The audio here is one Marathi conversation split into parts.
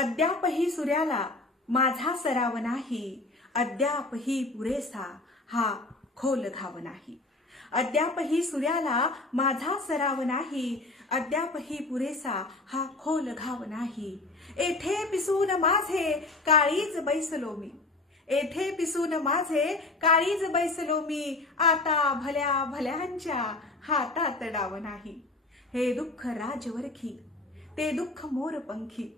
अद्यापही सूर्याला माझा सराव नाही, अद्यापही पुरेसा हा खोल घाव नाही. अद्यापही सूर्याला माझा सराव नाही, अद्यापही पुरेसा हा खोल घाव नाही. येथे पिसून माझे काळीज बैसलो मी, येथे पिसून माझे काळीज बैसलो मी. आता भल्या भल्यांच्या हातात डाव नाही. हे दुःख राजवरखी ते दुःख मोरपंखी,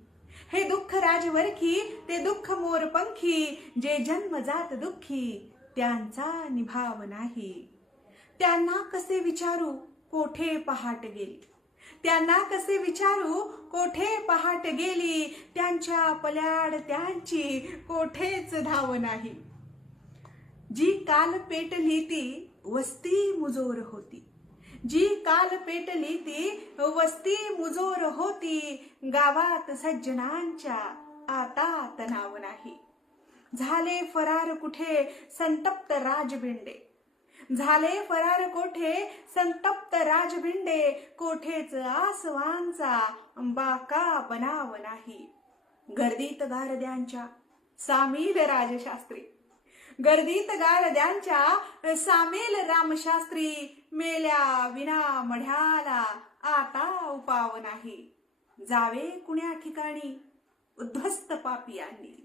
हे दुःख राजवरखी ते दुःख मोरपंखी. जे जन्मजात दुःखी त्यांचा निभाव नाही. त्यांना कसे विचारू कोठे पहाट गेली, त्यांना कसे विचारू कोठे पहाट गेली. त्यांच्या पल्याड त्यांची कोठेच धाव नाही. जी काल पेटली ती वस्ती मुजोर होती, जी काल पेटली ती वस्ती मुजोर होती. गावात सज्जनांच्या आता तणाव नाही. झाले फरार कुठे संतप्त राजबिंडे, झाले फरार कोठे संतप्त राजबिंडे. कोठेच आसवांचा बाका बनाव नाही. गर्दीत गारद्यांच्या सामील राजशास्त्री, गर्दीत गारद्यांच्या सामील रामशास्त्री. मेल्या विना मढ्याला आता उपाव नाही. जावे कुण्या ठिकाणी उद्ध्वस्त पापियांनी,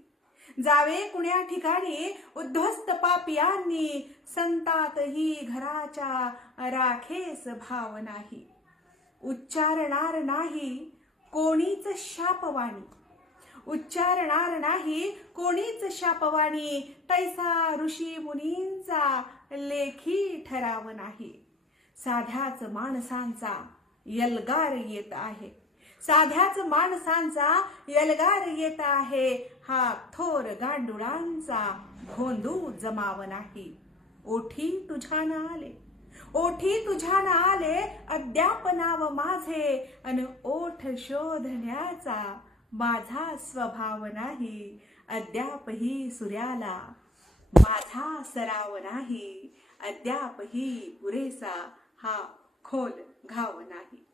जावे कुण्या ठिकाणी उद्ध्वस्त पापियांनी. संतातही घराच्या राखेस भाव नाही. उच्चारणार नाही कोणीच शापवाणी, उच्चारणार नाही कोणीच शापवाणी. तैसा ऋषी मुनींचा लेखी ठराव नाही. साध्याच माणसांचा यलगार येत आहे, साध्याच माणसांचा यलगार येत आहे. हा थोर गांडुळांचा भोंदू जमाव नाही. ओठी तुझ्यान आले, ओठी तुझ्यान आले अद्याप नाव माझे. अन ओठ शोधण्याचा माझा स्वभाव नाही. अद्यापही सूर्याला माझा सराव नाही, अद्यापही पुरेसा हा खोल घाव नाही.